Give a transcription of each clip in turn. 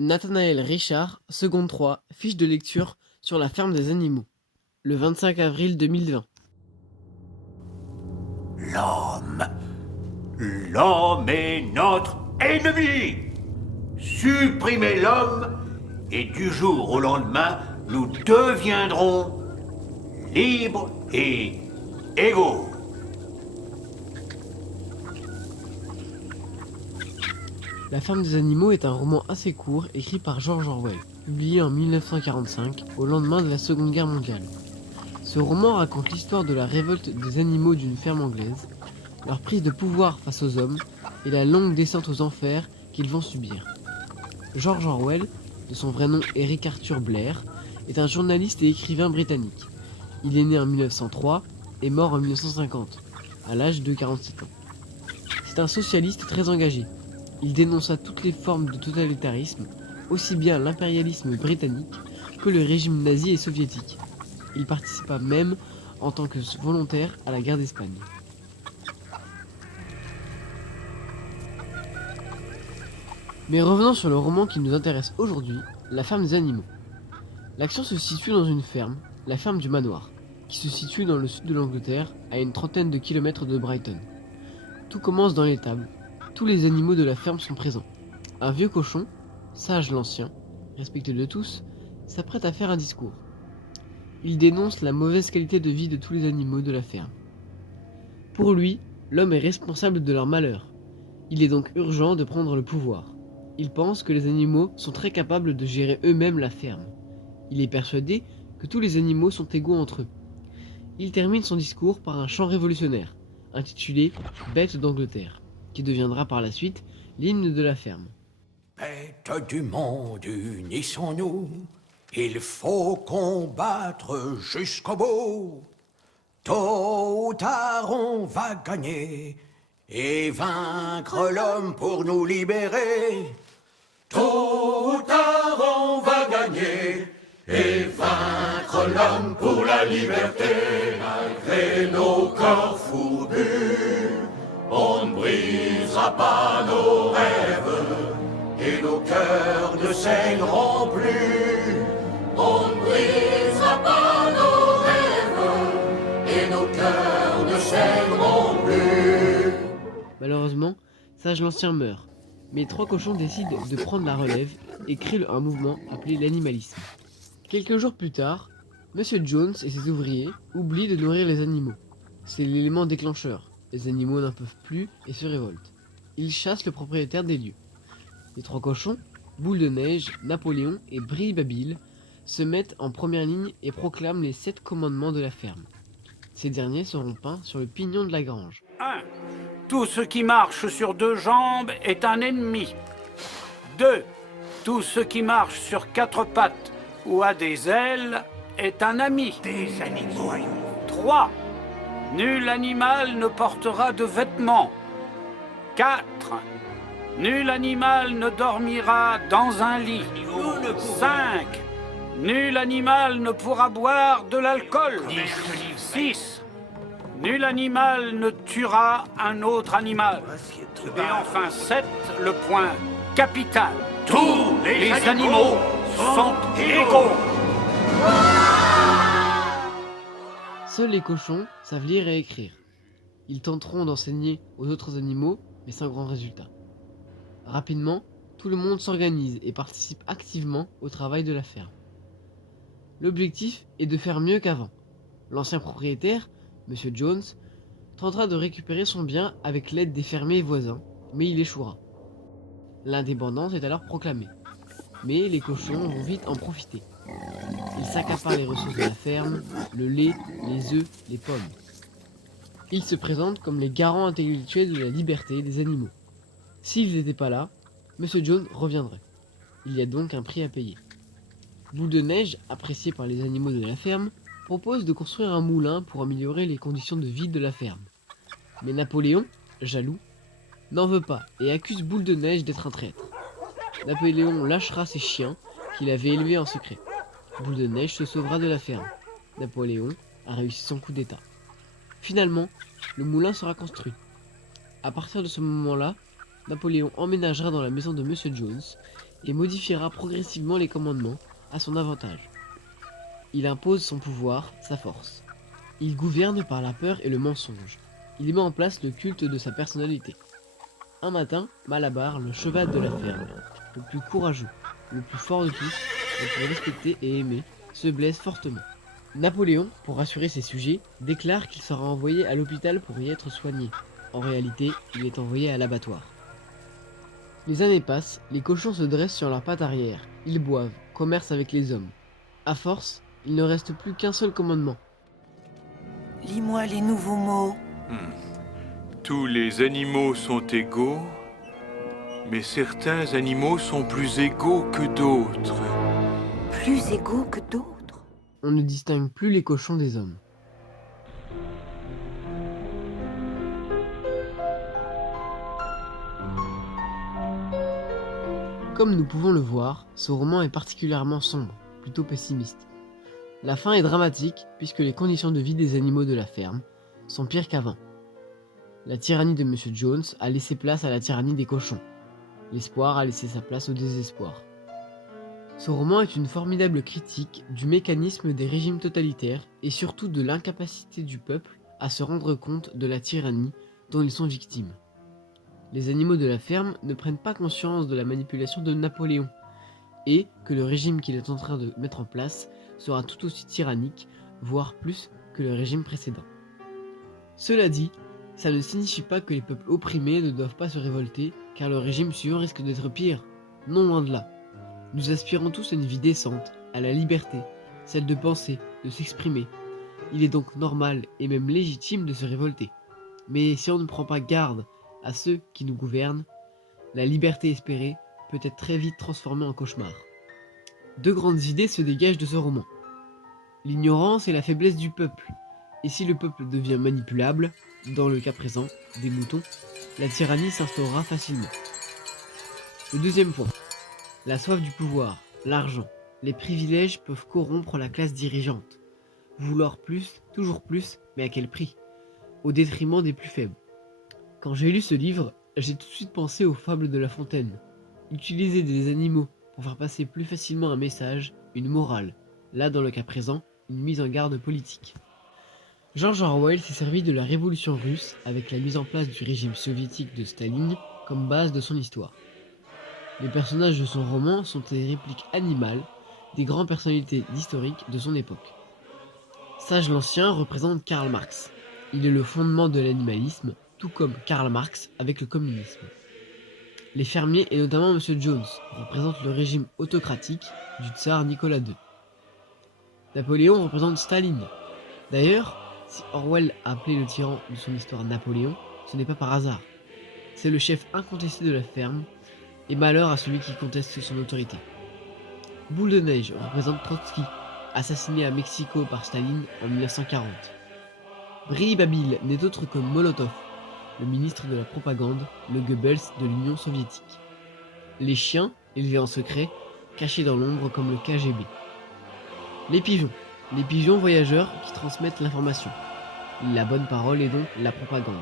Nathanaël Richard, seconde 3, fiche de lecture sur la ferme des animaux, le 25 avril 2020. L'homme. L'homme est notre ennemi. Supprimez l'homme et du jour au lendemain, nous deviendrons libres et égaux. La ferme des animaux est un roman assez court écrit par George Orwell, publié en 1945, au lendemain de la Seconde Guerre mondiale. Ce roman raconte l'histoire de la révolte des animaux d'une ferme anglaise, leur prise de pouvoir face aux hommes et la longue descente aux enfers qu'ils vont subir. George Orwell, de son vrai nom Eric Arthur Blair, est un journaliste et écrivain britannique. Il est né en 1903 et mort en 1950, à l'âge de 47 ans. C'est un socialiste très engagé. Il dénonça toutes les formes de totalitarisme, aussi bien l'impérialisme britannique que le régime nazi et soviétique. Il participa même en tant que volontaire à la guerre d'Espagne. Mais revenons sur le roman qui nous intéresse aujourd'hui, La ferme des animaux. L'action se situe dans une ferme, la ferme du Manoir, qui se situe dans le sud de l'Angleterre, à une trentaine de kilomètres de Brighton. Tout commence dans l'étable. Tous les animaux de la ferme sont présents. Un vieux cochon, sage l'ancien, respecté de tous, s'apprête à faire un discours. Il dénonce la mauvaise qualité de vie de tous les animaux de la ferme. Pour lui, l'homme est responsable de leur malheur. Il est donc urgent de prendre le pouvoir. Il pense que les animaux sont très capables de gérer eux-mêmes la ferme. Il est persuadé que tous les animaux sont égaux entre eux. Il termine son discours par un chant révolutionnaire, intitulé Bêtes d'Angleterre, qui deviendra par la suite l'hymne de la ferme. Bêtes du monde, unissons-nous. Il faut combattre jusqu'au bout. Tôt ou tard, on va gagner et vaincre l'homme pour nous libérer. Tôt ou tard, on va gagner et vaincre l'homme pour la liberté. Malgré nos corps fourbus, on ne brisera pas nos rêves et nos cœurs ne saigneront plus. On ne brisera pas nos rêves et nos cœurs ne saigneront plus. Malheureusement, Sage l'Ancien meurt, mais trois cochons décident de prendre la relève et créent un mouvement appelé l'animalisme. Quelques jours plus tard, Monsieur Jones et ses ouvriers oublient de nourrir les animaux. C'est l'élément déclencheur. Les animaux n'en peuvent plus et se révoltent. Ils chassent le propriétaire des lieux. Les trois cochons, Boule de Neige, Napoléon et Brille-Babil, se mettent en première ligne et proclament les 7 commandements de la ferme. Ces derniers seront peints sur le pignon de la grange. 1. Tout ce qui marche sur 2 jambes est un ennemi. 2. Tout ce qui marche sur 4 pattes ou a des ailes est un ami. Des animaux. 3. Nul animal ne portera de vêtements. 4. Nul animal ne dormira dans un lit. 5. Nul animal ne pourra boire de l'alcool. 6. Nul animal ne tuera un autre animal. Et enfin 7, le point capital. Tous Les animaux sont égaux. Seuls les cochons savent lire et écrire. Ils tenteront d'enseigner aux autres animaux, mais sans grand résultat. Rapidement, tout le monde s'organise et participe activement au travail de la ferme. L'objectif est de faire mieux qu'avant. L'ancien propriétaire, Monsieur Jones, tentera de récupérer son bien avec l'aide des fermiers voisins, mais il échouera. L'indépendance est alors proclamée. Mais les cochons vont vite en profiter. Ils s'accaparent les ressources de la ferme, le lait, les œufs, les pommes. Ils se présentent comme les garants intellectuels de la liberté des animaux. S'ils n'étaient pas là, Monsieur Jones reviendrait. Il y a donc un prix à payer. Boule de Neige, apprécié par les animaux de la ferme, propose de construire un moulin pour améliorer les conditions de vie de la ferme. Mais Napoléon, jaloux, n'en veut pas et accuse Boule de Neige d'être un traître. Napoléon lâchera ses chiens qu'il avait élevés en secret. Boule de Neige se sauvera de la ferme. Napoléon a réussi son coup d'état. Finalement, le moulin sera construit. À partir de ce moment-là, Napoléon emménagera dans la maison de Monsieur Jones et modifiera progressivement les commandements à son avantage. Il impose son pouvoir, sa force. Il gouverne par la peur et le mensonge. Il met en place le culte de sa personnalité. Un matin, Malabar, le cheval de la ferme, le plus courageux, le plus fort de tous, le plus respecté et aimé, se blesse fortement. Napoléon, pour rassurer ses sujets, déclare qu'il sera envoyé à l'hôpital pour y être soigné. En réalité, il est envoyé à l'abattoir. Les années passent, les cochons se dressent sur leurs pattes arrière. Ils boivent, commercent avec les hommes. À force, il ne reste plus qu'un seul commandement. Lis-moi les nouveaux mots. Tous les animaux sont égaux, mais certains animaux sont plus égaux que d'autres. Plus égaux que d'autres. On ne distingue plus les cochons des hommes. Comme nous pouvons le voir, ce roman est particulièrement sombre, plutôt pessimiste. La fin est dramatique puisque les conditions de vie des animaux de la ferme sont pires qu'avant. La tyrannie de Monsieur Jones a laissé place à la tyrannie des cochons. L'espoir a laissé sa place au désespoir. Ce roman est une formidable critique du mécanisme des régimes totalitaires et surtout de l'incapacité du peuple à se rendre compte de la tyrannie dont ils sont victimes. Les animaux de la ferme ne prennent pas conscience de la manipulation de Napoléon et que le régime qu'il est en train de mettre en place sera tout aussi tyrannique, voire plus que le régime précédent. Cela dit, ça ne signifie pas que les peuples opprimés ne doivent pas se révolter, car le régime suivant risque d'être pire. Non, loin de là. Nous aspirons tous à une vie décente, à la liberté, celle de penser, de s'exprimer. Il est donc normal et même légitime de se révolter. Mais si on ne prend pas garde à ceux qui nous gouvernent, la liberté espérée peut être très vite transformée en cauchemar. Deux grandes idées se dégagent de ce roman. L'ignorance et la faiblesse du peuple. Et si le peuple devient manipulable, dans le cas présent, des moutons, la tyrannie s'instaurera facilement. Le deuxième point. La soif du pouvoir, l'argent, les privilèges peuvent corrompre la classe dirigeante. Vouloir plus, toujours plus, mais à quel prix? Au détriment des plus faibles. Quand j'ai lu ce livre, j'ai tout de suite pensé aux fables de La Fontaine. Utiliser des animaux pour faire passer plus facilement un message, une morale. Là, dans le cas présent, une mise en garde politique. George Orwell s'est servi de la révolution russe avec la mise en place du régime soviétique de Staline comme base de son histoire. Les personnages de son roman sont des répliques animales des grandes personnalités historiques de son époque. Sage l'Ancien représente Karl Marx. Il est le fondement de l'animalisme, tout comme Karl Marx avec le communisme. Les fermiers, et notamment Monsieur Jones, représentent le régime autocratique du tsar Nicolas II. Napoléon représente Staline. D'ailleurs, si Orwell a appelé le tyran de son histoire Napoléon, ce n'est pas par hasard. C'est le chef incontesté de la ferme, et malheur à celui qui conteste son autorité. Boule de neige représente Trotsky, assassiné à Mexico par Staline en 1940. Brili-Babil n'est autre que Molotov, le ministre de la propagande, le Goebbels de l'Union soviétique. Les chiens, élevés en secret, cachés dans l'ombre comme le KGB. Les pigeons voyageurs qui transmettent l'information. La bonne parole et donc la propagande.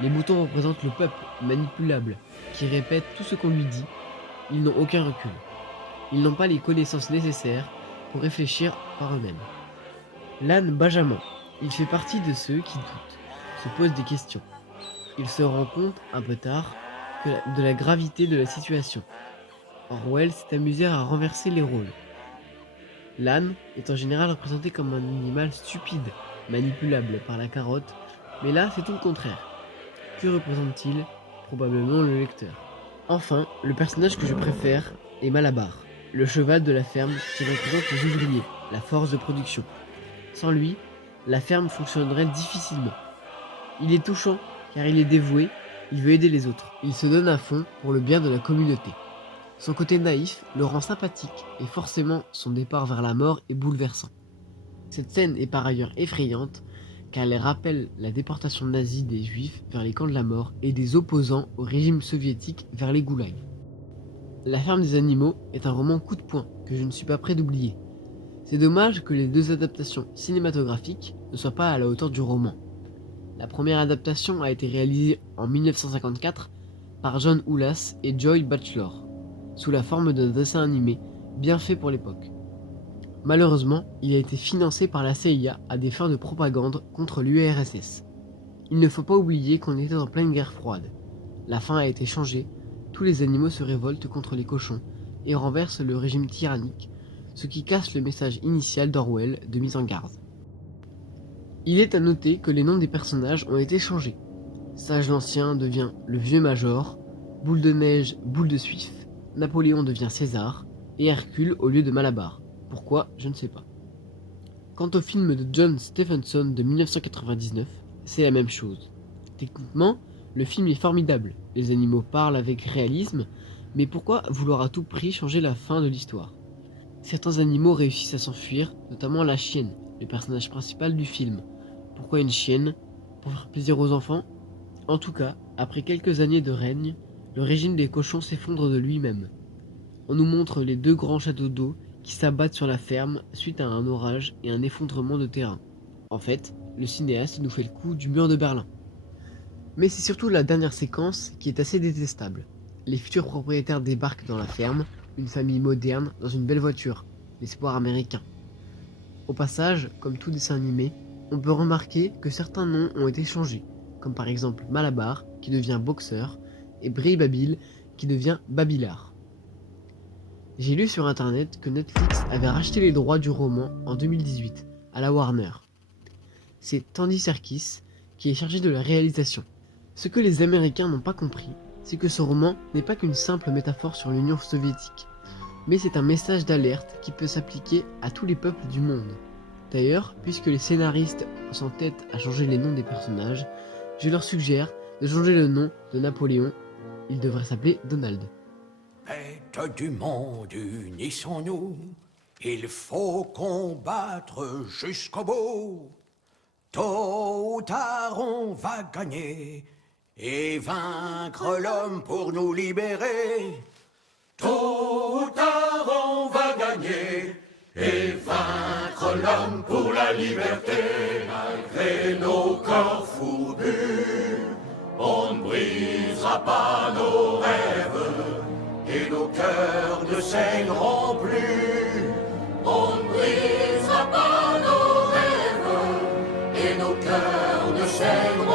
Les moutons représentent le peuple, manipulable, qui répète tout ce qu'on lui dit. Ils n'ont aucun recul. Ils n'ont pas les connaissances nécessaires pour réfléchir par eux-mêmes. L'âne Benjamin, il fait partie de ceux qui doutent, se posent des questions. Il se rend compte, un peu tard, de la gravité de la situation. Orwell s'est amusé à renverser les rôles. L'âne est en général représenté comme un animal stupide, manipulable par la carotte, mais là c'est tout le contraire. Que représente-t-il? Probablement le lecteur. Enfin, le personnage que je préfère est Malabar, le cheval de la ferme qui représente les ouvriers, la force de production. Sans lui, la ferme fonctionnerait difficilement. Il est touchant car il est dévoué, il veut aider les autres. Il se donne à fond pour le bien de la communauté. Son côté naïf le rend sympathique et forcément son départ vers la mort est bouleversant. Cette scène est par ailleurs effrayante car elle rappelle la déportation nazie des juifs vers les camps de la mort et des opposants au régime soviétique vers les goulags. La ferme des animaux est un roman coup de poing que je ne suis pas prêt d'oublier. C'est dommage que les deux adaptations cinématographiques ne soient pas à la hauteur du roman. La première adaptation a été réalisée en 1954 par John Houlas et Joy Batchelor. sous la forme d'un dessin animé bien fait pour l'époque. Malheureusement, il a été financé par la CIA à des fins de propagande contre l'URSS. Il ne faut pas oublier qu'on était en pleine guerre froide. La fin a été changée, tous les animaux se révoltent contre les cochons et renversent le régime tyrannique, ce qui casse le message initial d'Orwell de mise en garde. Il est à noter que les noms des personnages ont été changés. Sage l'Ancien devient le Vieux Major, Boule de Neige, Boule de Suif, Napoléon devient César, et Hercule au lieu de Malabar. Pourquoi, je ne sais pas. Quant au film de John Stephenson de 1999, c'est la même chose. Techniquement, le film est formidable, les animaux parlent avec réalisme, mais pourquoi vouloir à tout prix changer la fin de l'histoire? Certains animaux réussissent à s'enfuir, notamment la chienne, le personnage principal du film. Pourquoi une chienne? Pour faire plaisir aux enfants? En tout cas, après quelques années de règne, le régime des cochons s'effondre de lui-même. On nous montre les 2 grands châteaux d'eau qui s'abattent sur la ferme suite à un orage et un effondrement de terrain. En fait, le cinéaste nous fait le coup du mur de Berlin. Mais c'est surtout la dernière séquence qui est assez détestable. Les futurs propriétaires débarquent dans la ferme, une famille moderne dans une belle voiture, l'espoir américain. Au passage, comme tout dessin animé, on peut remarquer que certains noms ont été changés, comme par exemple Malabar qui devient Boxeur et Brille-Babil qui devient Babilard. J'ai lu sur internet que Netflix avait racheté les droits du roman en 2018 à la Warner. C'est Andy Serkis qui est chargé de la réalisation. Ce que les Américains n'ont pas compris, c'est que ce roman n'est pas qu'une simple métaphore sur l'Union soviétique, mais c'est un message d'alerte qui peut s'appliquer à tous les peuples du monde. D'ailleurs, puisque les scénaristes s'entêtent à changer les noms des personnages, je leur suggère de changer le nom de Napoléon. Il devrait s'appeler Donald. Bêtes du monde, unissons-nous, il faut combattre jusqu'au bout. Tôt ou tard on va gagner et vaincre l'homme pour nous libérer. Tôt ou tard on va gagner et vaincre l'homme pour la liberté. Malgré nos corps fourbus, on ne brisera pas nos rêves et nos cœurs ne saigneront plus. On ne brisera pas nos rêves et nos cœurs ne saigneront